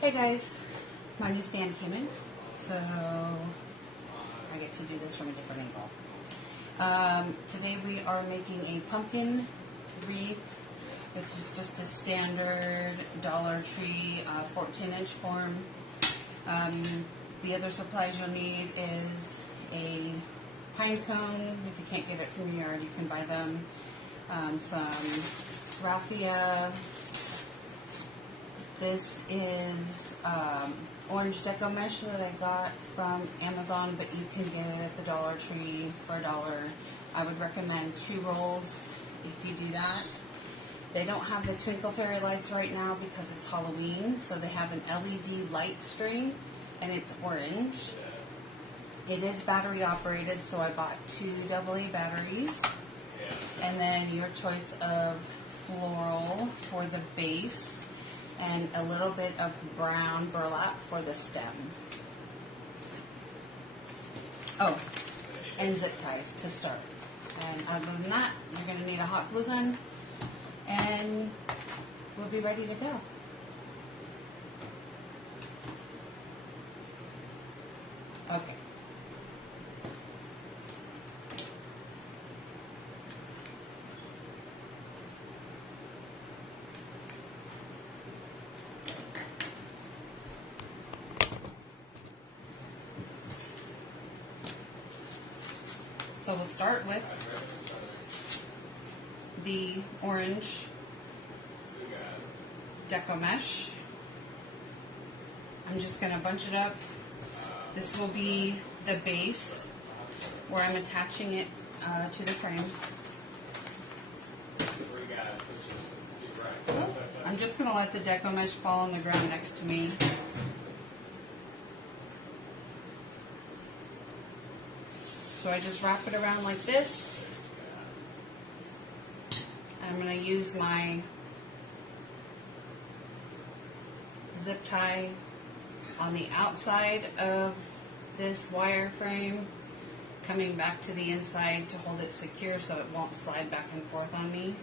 Hey guys, my new stand came in, so I get to do this from a different angle. Today we are making a pumpkin wreath. It's just a standard Dollar Tree 14-inch form. The other supplies you'll need is a pine cone. If you can't get it from your yard, you can buy them. Some raffia. This is orange deco mesh that I got from Amazon, but you can get it at the Dollar Tree for $1. I would recommend 2 rolls if you do that. They don't have the twinkle fairy lights right now because it's Halloween, so they have an LED light string, and it's orange. It is battery operated, so I bought 2 AA batteries, and then your choice of floral for the base, and a little bit of brown burlap for the stem. Oh, and zip ties to start. And other than that, you're going to need a hot glue gun, and we'll be ready to go. Okay. So we'll start with the orange deco mesh. I'm just going to bunch it up. This will be the base where I'm attaching it to the frame. I'm just going to let the deco mesh fall on the ground next to me. So I just wrap it around like this. I'm going to use my zip tie on the outside of this wire frame, coming back to the inside to hold it secure so it won't slide back and forth on me.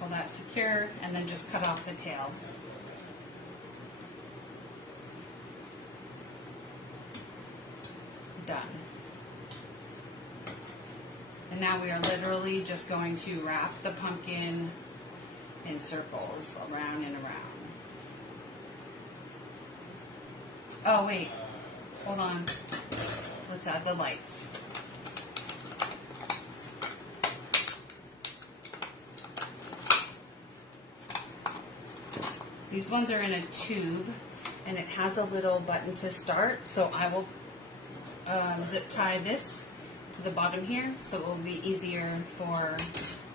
Pull that secure, and then just cut off the tail. Done. And now we are literally just going to wrap the pumpkin in circles around and around. Oh wait, hold on. Let's add the lights. These ones are in a tube, and it has a little button to start, so I will zip tie this to the bottom here, so it will be easier for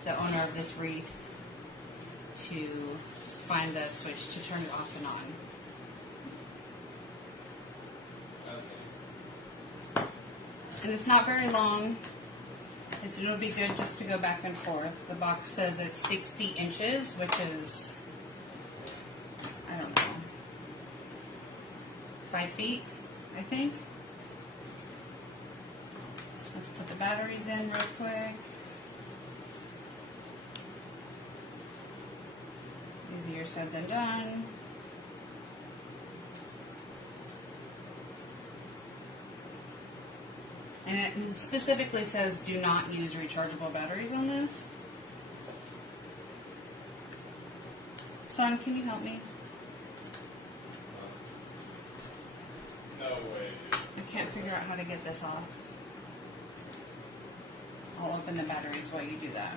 the owner of this wreath to find the switch to turn it off and on. And it's not very long. It'll be good just to go back and forth. The box says it's 60 inches, which is, I don't know, 5 feet, I think. Let's put the batteries in real quick. Easier said than done. And it specifically says do not use rechargeable batteries on this. Son, can you help me? No way, dude. I can't figure out how to get this off. I'll open the batteries while you do that.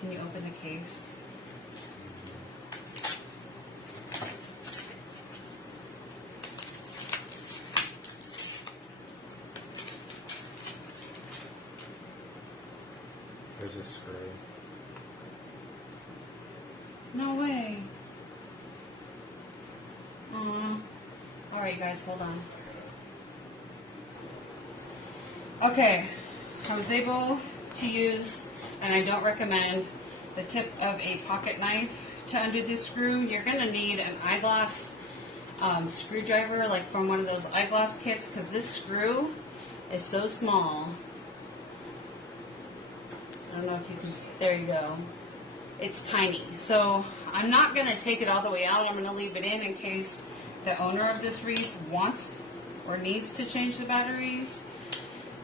Can you open the case? There's a screw. No way. Alright guys, hold on. Okay, I was able to use, and I don't recommend, the tip of a pocket knife to undo this screw. You're going to need an eyeglass screwdriver, like from one of those eyeglass kits, because this screw is so small. I don't know if you can, there you go. It's tiny. So I'm not going to take it all the way out. I'm going to leave it in case the owner of this Wreath wants or needs to change the batteries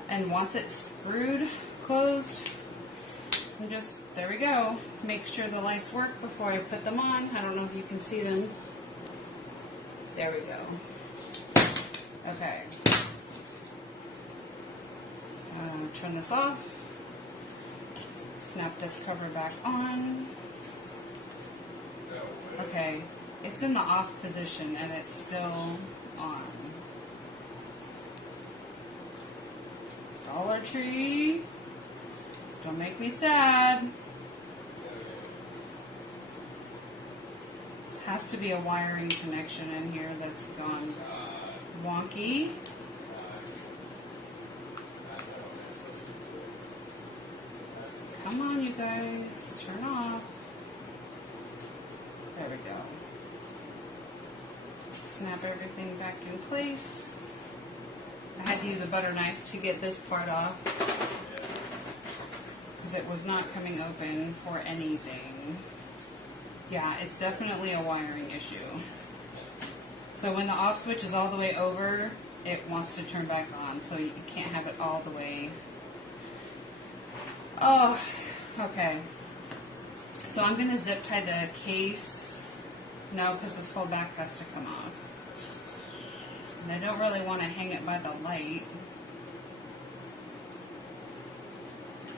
and wants it screwed closed. And just, there we go. Make sure the lights work before I put them on. I don't know if you can see them. There we go. Okay. Turn this off. Snap this cover back on. Okay, it's in the off position and it's still on. Dollar Tree, don't make me sad. This has to be a wiring connection in here that's gone wonky. Come on, you guys, turn off. There we go. Snap everything back in place. I had to use a butter knife to get this part off because it was not coming open for anything. Yeah, it's definitely a wiring issue. So when the off switch is all the way over, it wants to turn back on, so you can't have it all the way. Oh, okay. So I'm going to zip tie the case. No, because this whole back has to come off. And I don't really want to hang it by the light.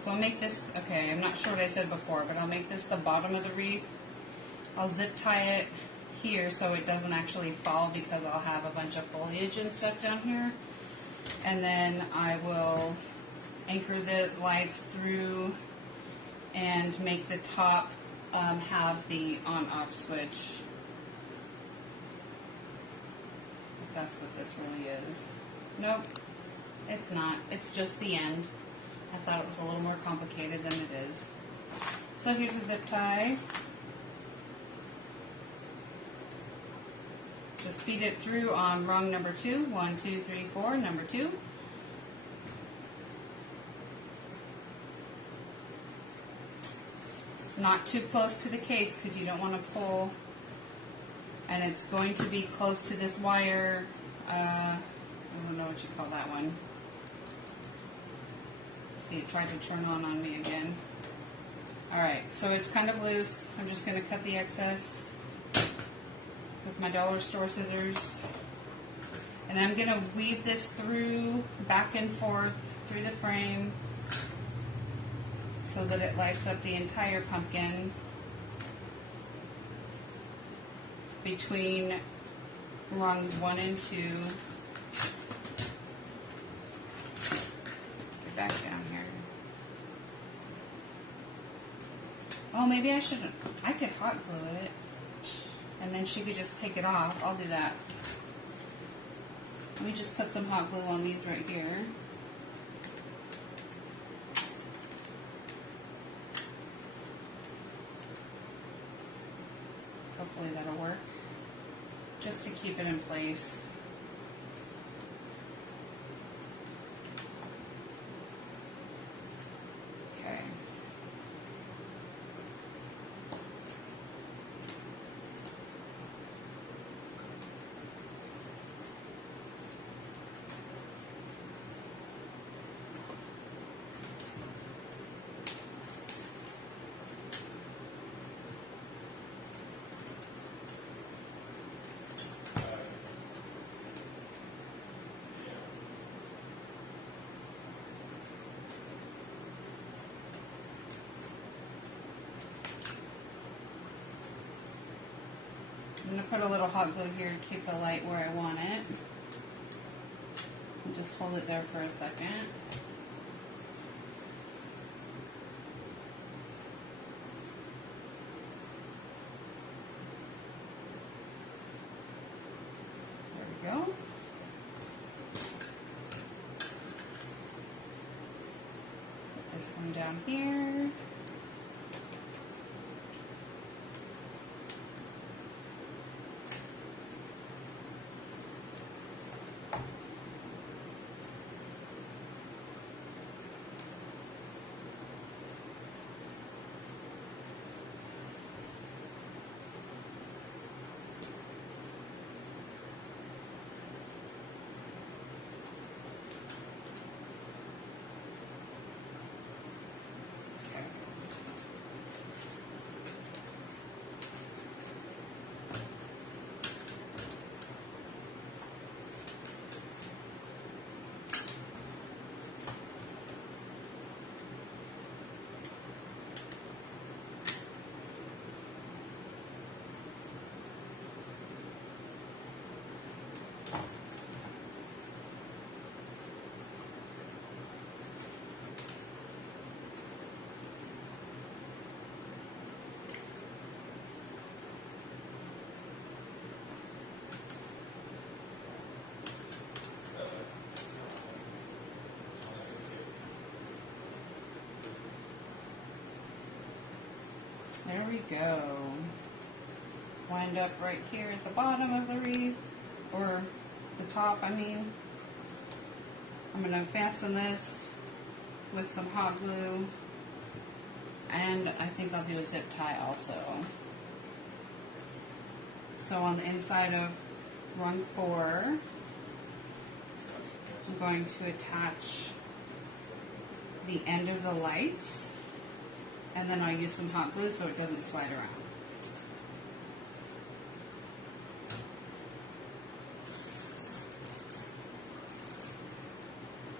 So I'll make this, okay, I'm not sure what I said before, but I'll make this the bottom of the wreath. I'll zip tie it here so it doesn't actually fall because I'll have a bunch of foliage and stuff down here. And then I will anchor the lights through and make the top have the on-off switch. If that's what this really is. Nope, it's not. It's just the end. I thought it was a little more complicated than it is. So here's a zip tie. Just feed it through on rung number 2. 1, 2, 3, 4, number 2. Not too close to the case because you don't want to pull, and it's going to be close to this wire. I don't know what you call that one. See, it tried to turn on me again. Alright, so it's kind of loose. I'm just going to cut the excess with my dollar store scissors. And I'm going to weave this through, back and forth, through the frame, so that it lights up the entire pumpkin between rungs 1 and 2. Get back down here. Oh, maybe I shouldn't. I could hot glue it, and then she could just take it off. I'll do that. Let me just put some hot glue on these right here. Hopefully that'll work, just to keep it in place. Okay. I'm going to put a little hot glue here to keep the light where I want it. And just hold it there for a second. There we go. Put this one down here. There we go. Wind up right here at the bottom of the wreath, or the top, I mean. I'm going to fasten this with some hot glue, and I think I'll do a zip tie also. So on the inside of rung 4, I'm going to attach the end of the lights, and then I'll use some hot glue so it doesn't slide around.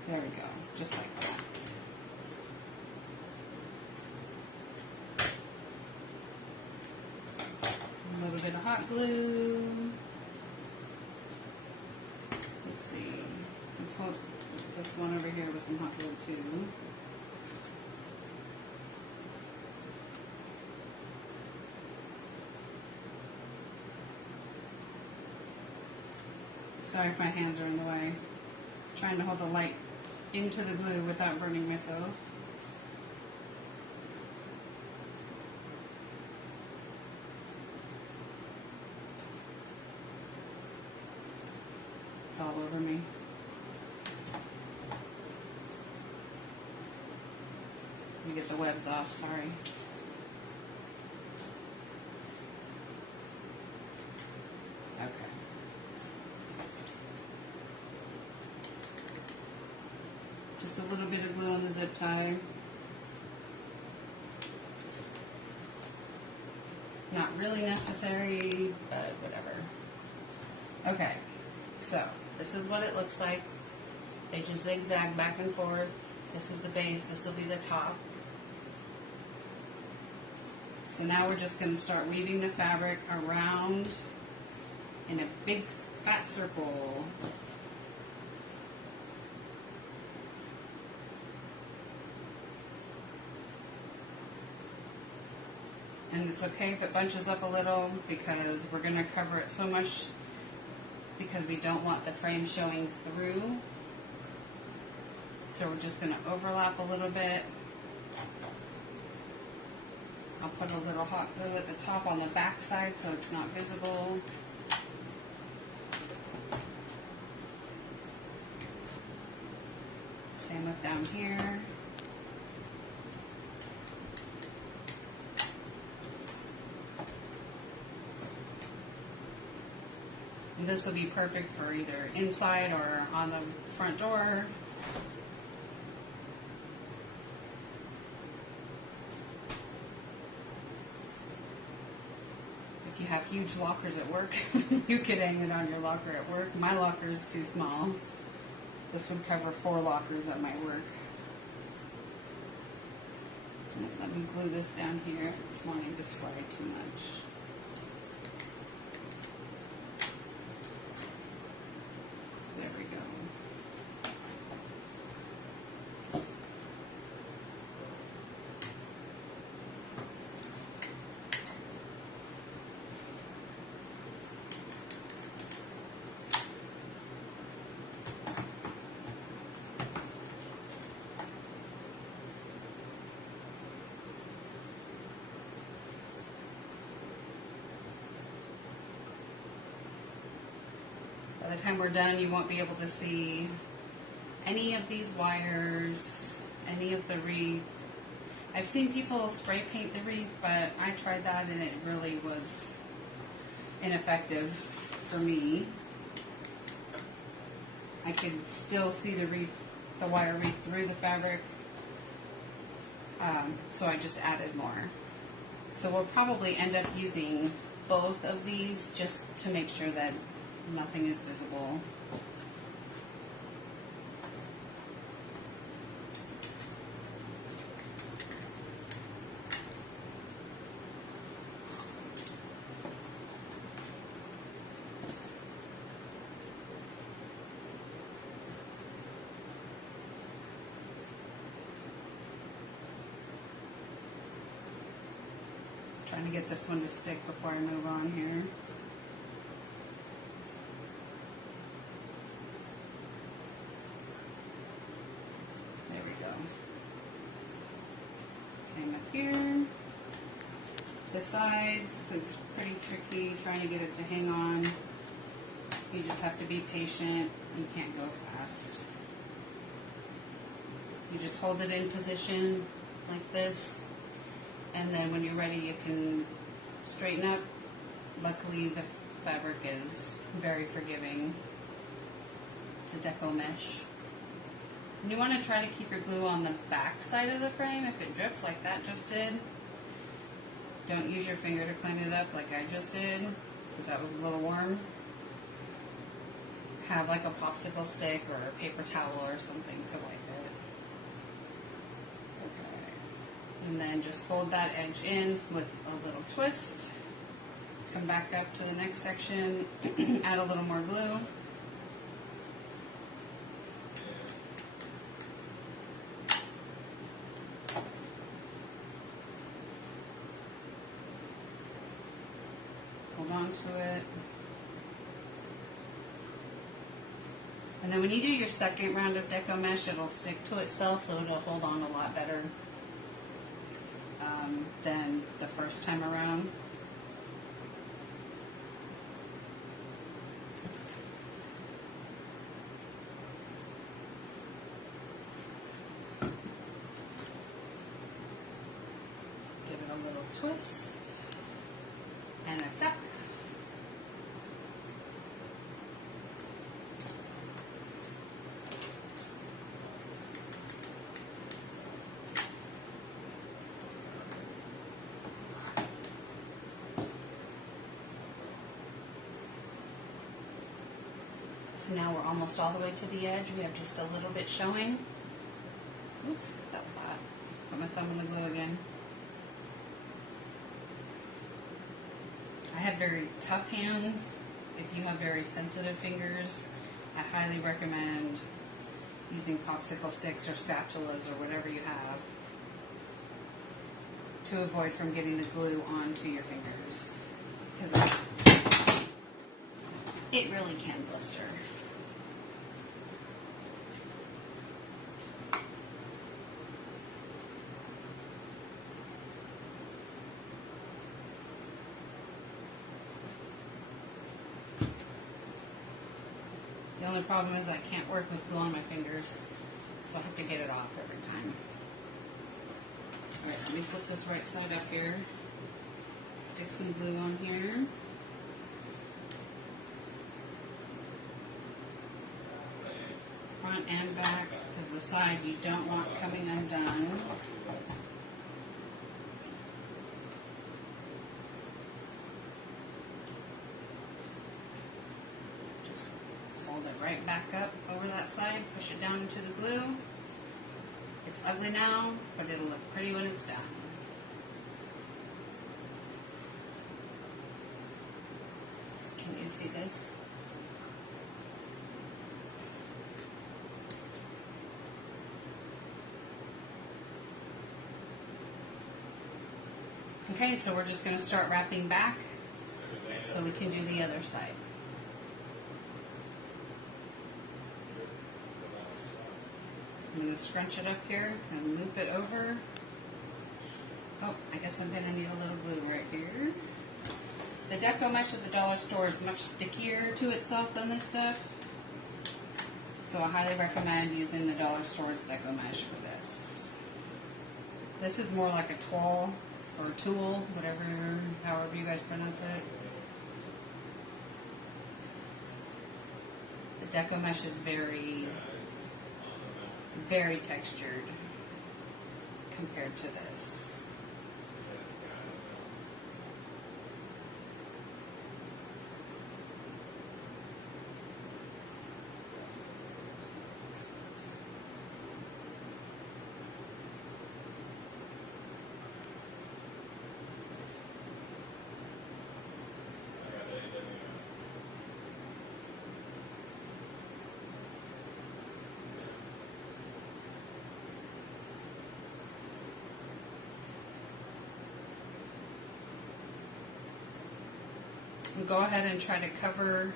There we go, just like that. A little bit of hot glue. Let's see. Let's hold this one over here with some hot glue too. Sorry if my hands are in the way. I'm trying to hold the light into the glue without burning myself. It's all over me. Let me get the webs off, sorry. Okay. Just a little bit of glue on the zip tie. Not really necessary, but whatever. Okay, so this is what it looks like. They just zigzag back and forth. This is the base, this will be the top. So now we're just going to start weaving the fabric around in a big fat circle. And it's okay if it bunches up a little because we're going to cover it so much because we don't want the frame showing through. So we're just going to overlap a little bit. I'll put a little hot glue at the top on the back side so it's not visible. Same with down here. And this will be perfect for either inside or on the front door. If you have huge lockers at work, you could hang it on your locker at work. My locker is too small. This would cover 4 lockers at my work. Let me glue this down here. It's wanting to slide too much. There we go. By the time we're done, you won't be able to see any of these wires, any of the wreath. I've seen people spray paint the wreath, but I tried that and it really was ineffective for me. I could still see the wreath, the wire wreath through the fabric, so I just added more. So we'll probably end up using both of these just to make sure that nothing is visible. Trying to get this one to stick before I move on here. There we go. Same up here. The sides, it's pretty tricky trying to get it to hang on. You just have to be patient. You can't go fast. You just hold it in position like this, and then when you're ready you can straighten up. Luckily the fabric is very forgiving, the deco mesh. And you want to try to keep your glue on the back side of the frame. If it drips like that just did, don't use your finger to clean it up like I just did, because that was a little warm. Have like a popsicle stick or a paper towel or something to wipe it. Okay. And then just fold that edge in with a little twist. Come back up to the next section, add a little more glue. Hold on to it. And then when you do your second round of deco mesh, it'll stick to itself, so it'll hold on a lot better than the first time around. Give it a little twist and a tuck. So now we're almost all the way to the edge. We have just a little bit showing. Oops, that was hot. Put my thumb in the glue again. I have very tough hands. If you have very sensitive fingers, I highly recommend using popsicle sticks or spatulas or whatever you have to avoid from getting the glue onto your fingers, because it really can blister. The only problem is I can't work with glue on my fingers, so I have to get it off every time. Alright, let me flip this right side up here. Stick some glue on here. Front and back, because the side you don't want coming undone. Just fold it right back up over that side, push it down into the glue. It's ugly now, but it'll look pretty when it's done. Can you see this? Okay, so we're just going to start wrapping back so we can do the other side. I'm going to scrunch it up here and loop it over. Oh, I guess I'm going to need a little glue right here. The deco mesh at the dollar store is much stickier to itself than this stuff, so I highly recommend using the dollar store's deco mesh for this. This is more like a tool or tool, whatever, however you guys pronounce it. The deco mesh is very, very textured compared to this. Go ahead and try to cover,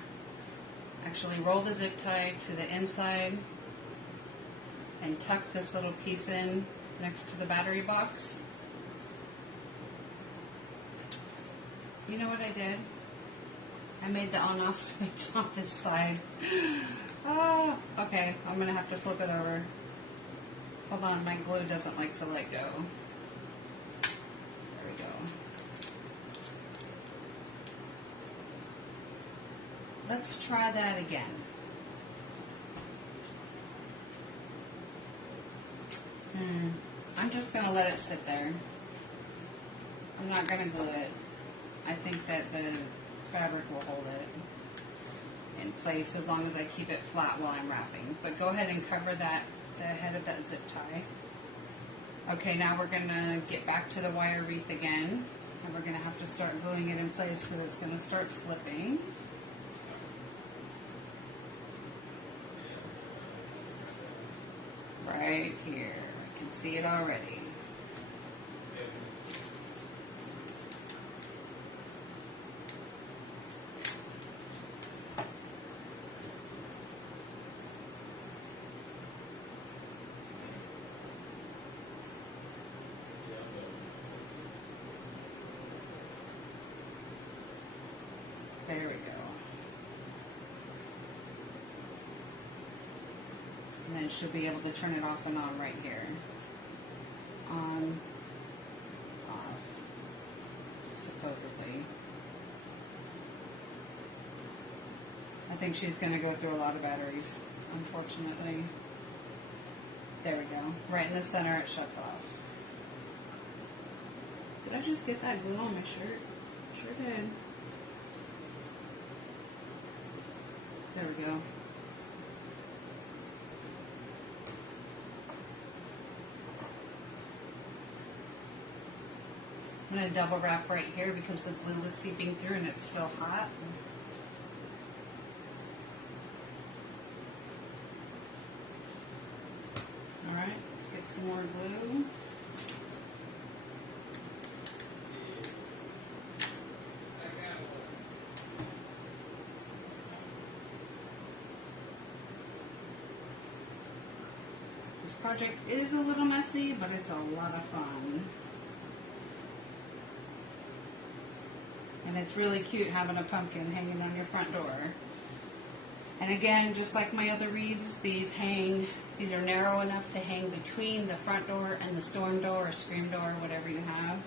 actually roll the zip tie to the inside and tuck this little piece in next to the battery box. You know what I did? I made the on-off switch on this side. Oh, okay. I'm going to have to flip it over. Hold on, my glue doesn't like to let go. There we go. Let's try that again. I'm just going to let it sit there. I'm not going to glue it. I think that the fabric will hold it in place as long as I keep it flat while I'm wrapping. But go ahead and cover that, the head of that zip tie. Okay, now we're going to get back to the wire wreath again. And we're going to have to start gluing it in place because it's going to start slipping. Right here. I can see it already. There we go. And then she'll be able to turn it off and on right here. On, off, supposedly. I think she's going to go through a lot of batteries, unfortunately. There we go. Right in the center, it shuts off. Did I just get that glue on my shirt? Sure did. There we go. I'm going to double wrap right here because the glue was seeping through and it's still hot. Alright, let's get some more glue. This project is a little messy, but it's a lot of fun. And it's really cute having a pumpkin hanging on your front door. And again, just like my other wreaths, these are narrow enough to hang between the front door and the storm door or scream door, whatever you have.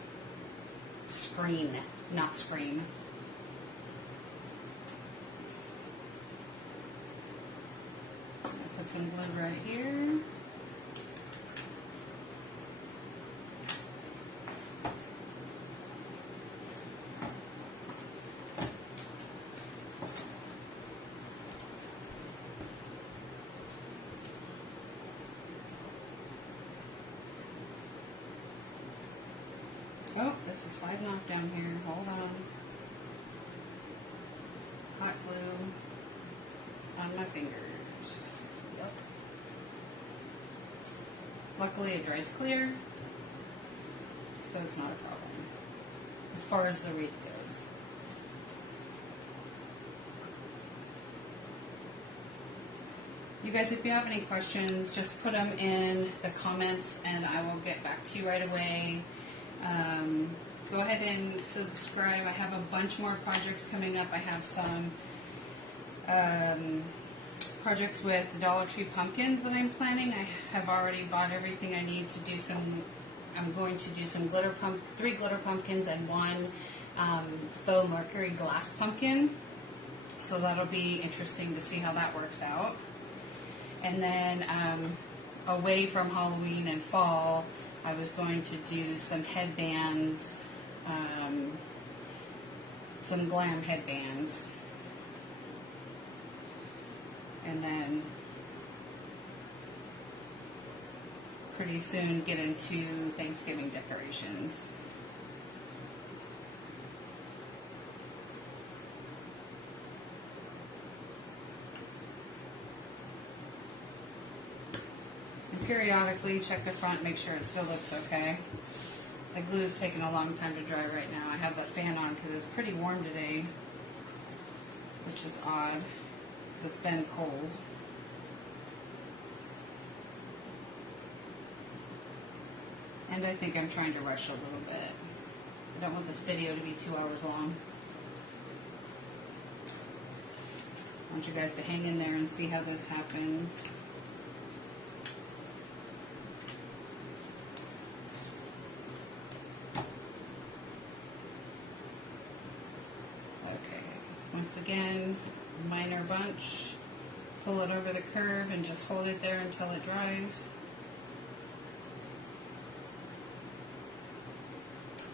Screen, not scream. Put some glue right here. Oh, this is sliding off down here. Hold on. Hot glue on my fingers. Yep. Luckily it dries clear, so it's not a problem as far as the wreath goes. You guys, if you have any questions, just put them in the comments and I will get back to you right away. Go ahead and subscribe. I have a bunch more projects coming up. I have some projects with the Dollar Tree pumpkins that I'm planning. I have already bought everything I need to do some. I'm going to do some 3 glitter pumpkins and 1 faux mercury glass pumpkin. So that'll be interesting to see how that works out. And then away from Halloween and fall, I was going to do some headbands, some glam headbands, and then pretty soon get into Thanksgiving decorations. And periodically check the front, make sure it still looks okay. The glue is taking a long time to dry right now. I have the fan on because it's pretty warm today, which is odd because it's been cold. And I think I'm trying to rush a little bit. I don't want this video to be 2 hours long. I want you guys to hang in there and see how this happens. Okay, once again, minor bunch. Pull it over the curve and just hold it there until it dries.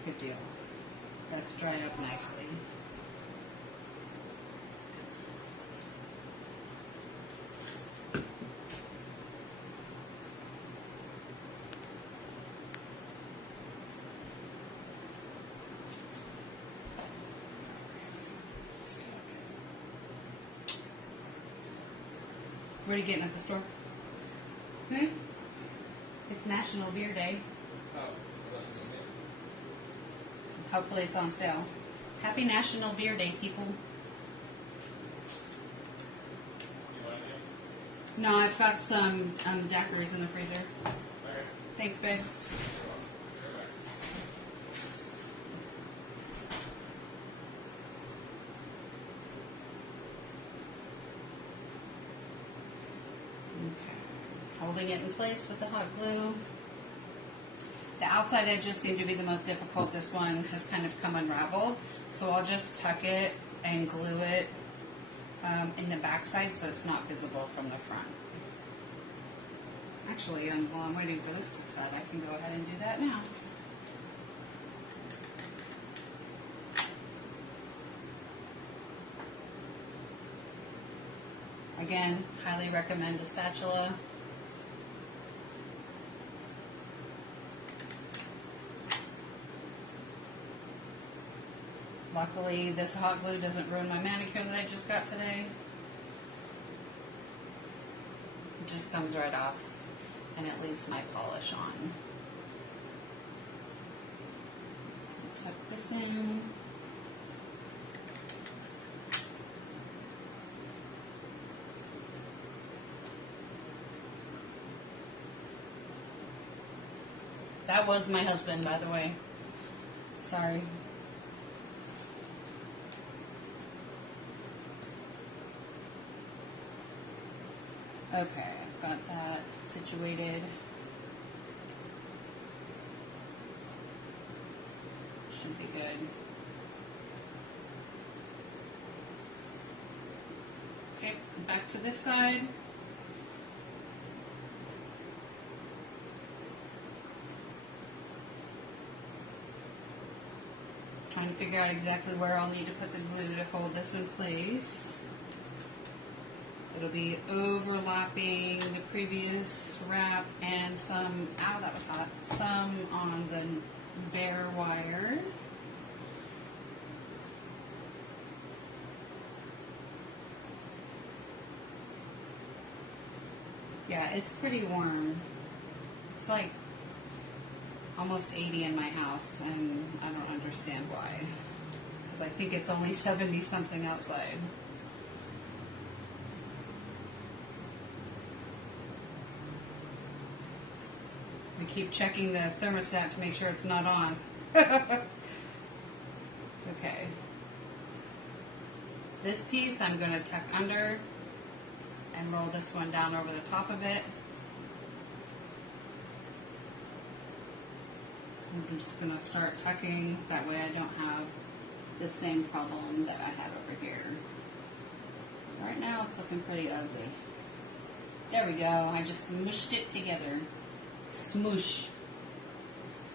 Good deal. That's dried up nicely. What are you getting at the store? Hmm? It's National Beer Day. Oh, that's me. Hopefully it's on sale. Happy National Beer Day, people. You want any? No, I've got some daiquiris in the freezer. Alright. Thanks, babe. Okay. Holding it in place with the hot glue. The outside edges seem to be the most difficult. This one has kind of come unraveled. So I'll just tuck it and glue it in the back side so it's not visible from the front. Actually, while I'm waiting for this to set, I can go ahead and do that now. Again, highly recommend a spatula. Luckily, this hot glue doesn't ruin my manicure that I just got today. It just comes right off and it leaves my polish on. Tuck this in. That was my husband, by the way. Sorry. Okay, I've got that situated. Should be good. Okay, back to this side. Trying to figure out exactly where I'll need to put the glue to hold this in place. It'll be overlapping the previous wrap and some, ow, that was hot, some on the bare wire. Yeah, it's pretty warm. It's like almost 80 in my house, and I don't understand why. Because I think it's only 70 something outside. We keep checking the thermostat to make sure it's not on. Okay. This piece I'm going to tuck under and roll this one down over the top of it. I'm just going to start tucking, that way I don't have the same problem that I had over here. Right now it's looking pretty ugly. There we go, I just mushed it together. Smoosh.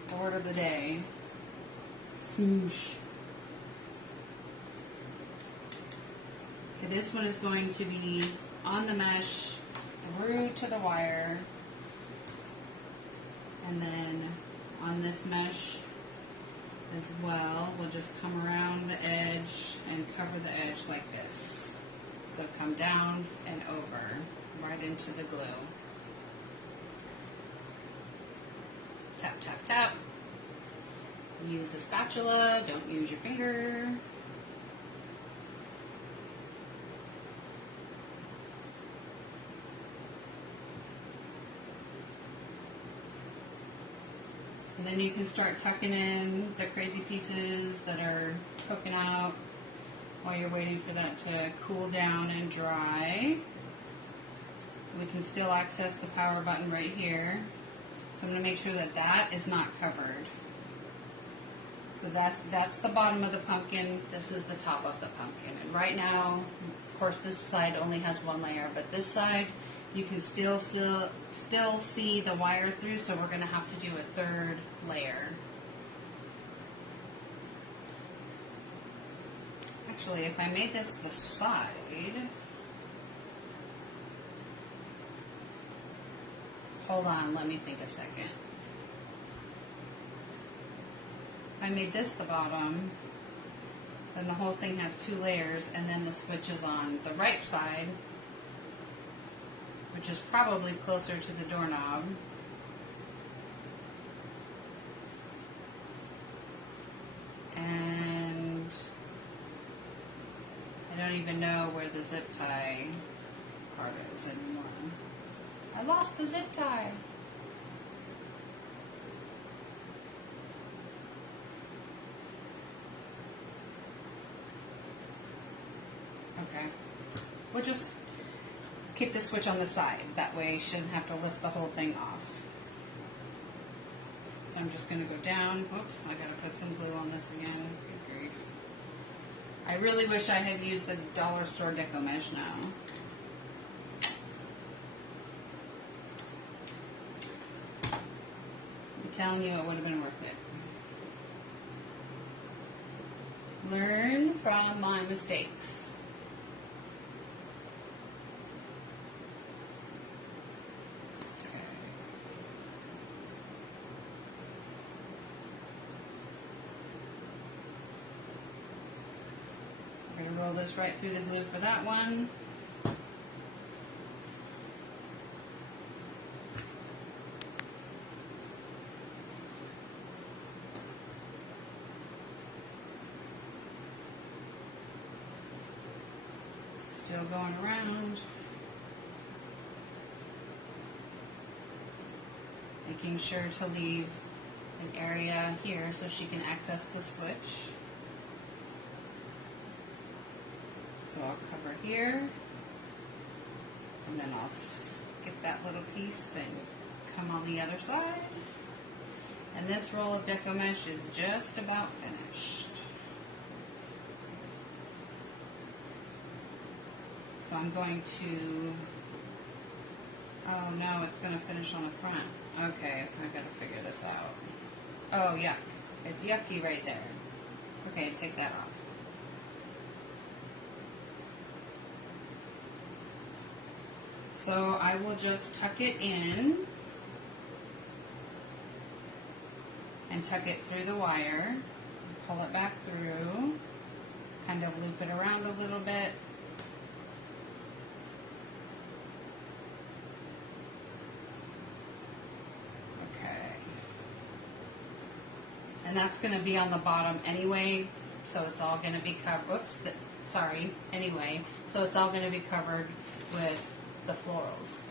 The word of the day. Smoosh. Okay, this one is going to be on the mesh through to the wire, and then on this mesh as well, we'll just come around the edge and cover the edge like this. So come down and over, right into the glue. Tap, tap, tap. Use a spatula, don't use your finger. And then you can start tucking in the crazy pieces that are poking out while you're waiting for that to cool down and dry. We can still access the power button right here. So I'm going to make sure that that is not covered. So that's the bottom of the pumpkin. This is the top of the pumpkin. And right now, of course, this side only has one layer, but this side you can still see the wire through, so we're going to have to do a third layer. Actually, if I made this the side, hold on, let me think a second. If I made this the bottom, then the whole thing has 2 layers, and then the switch is on the right side, which is probably closer to the doorknob. And I don't even know where the zip tie part is anymore. I lost the zip tie. Okay. We'll just keep the switch on the side. That way she doesn't have to lift the whole thing off. So I'm just going to go down. Oops, I got to put some glue on this again. Good grief. I really wish I had used the dollar store deco mesh now. I'm telling you, it would have been worth it. Learn from my mistakes. I'm going to roll this right through the glue for that one. Still going around. Making sure to leave an area here so she can access the switch. So I'll cover here, and then I'll skip that little piece and come on the other side. And this roll of deco mesh is just about finished. So I'm going to, oh no, it's going to finish on the front. Okay, I've got to figure this out. Oh, yuck. It's yucky right there. Okay, take that off. So I will just tuck it in and tuck it through the wire, pull it back through, kind of loop it around a little bit. Okay. And that's going to be on the bottom anyway, so it's all going to be covered. Anyway, so it's all going to be covered with the florals.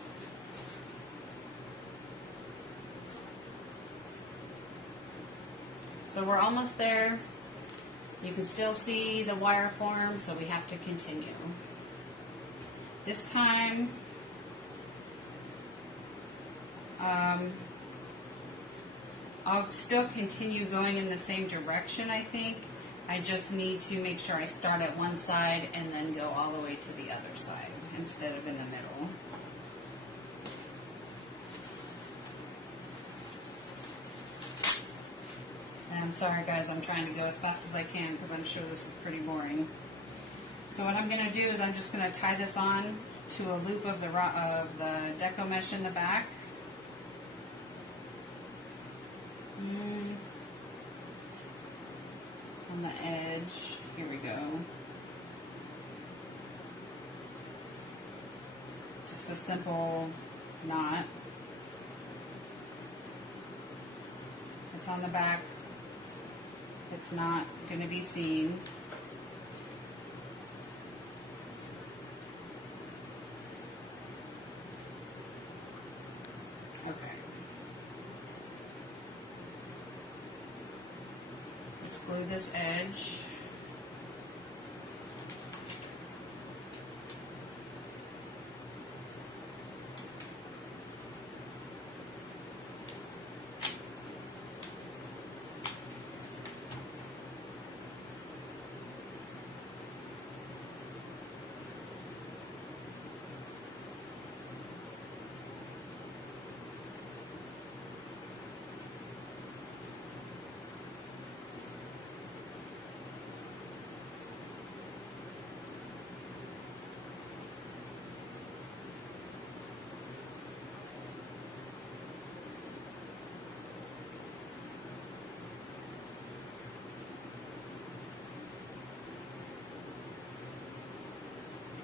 So we're almost there. You can still see the wire form, so we have to continue. This time, I'll still continue going in the same direction, I think. I just need to make sure I start at one side and then go all the way to the other side instead of in the middle. And I'm sorry guys, I'm trying to go as fast as I can because I'm sure this is pretty boring. So what I'm going to do is I'm just going to tie this on to a loop of the deco mesh in the back. On the edge, here we go. Just a simple knot. It's on the back. It's not going to be seen. Okay. glue this edge.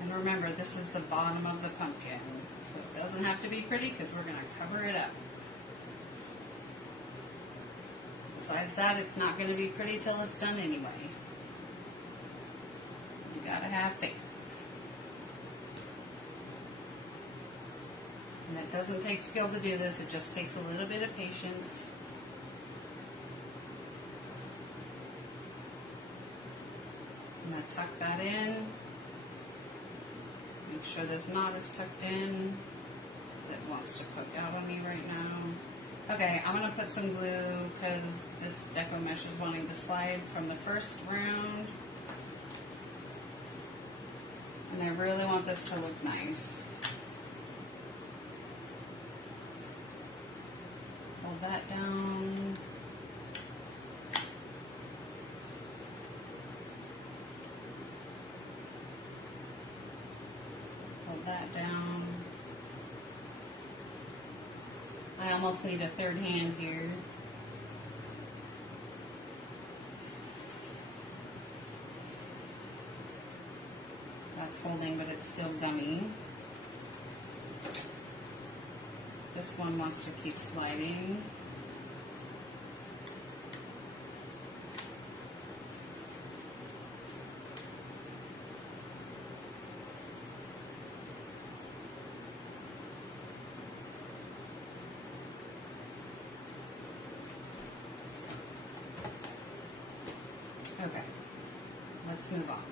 And remember, this is the bottom of the pumpkin, so it doesn't have to be pretty because we're going to cover it up. Besides that, it's not going to be pretty till it's done anyway. You gotta have faith. And it doesn't take skill to do this, it just takes a little bit of patience. I'm going to tuck that in. Make sure this knot is tucked in. It wants to poke out on me right now. Okay, I'm going to put some glue because this deco mesh is wanting to slide from the first round. And I really want this to look nice. Hold that down. Hold that down. I almost need a third hand here. That's holding, but it's still gummy. This one wants to keep sliding. Okay, let's move on.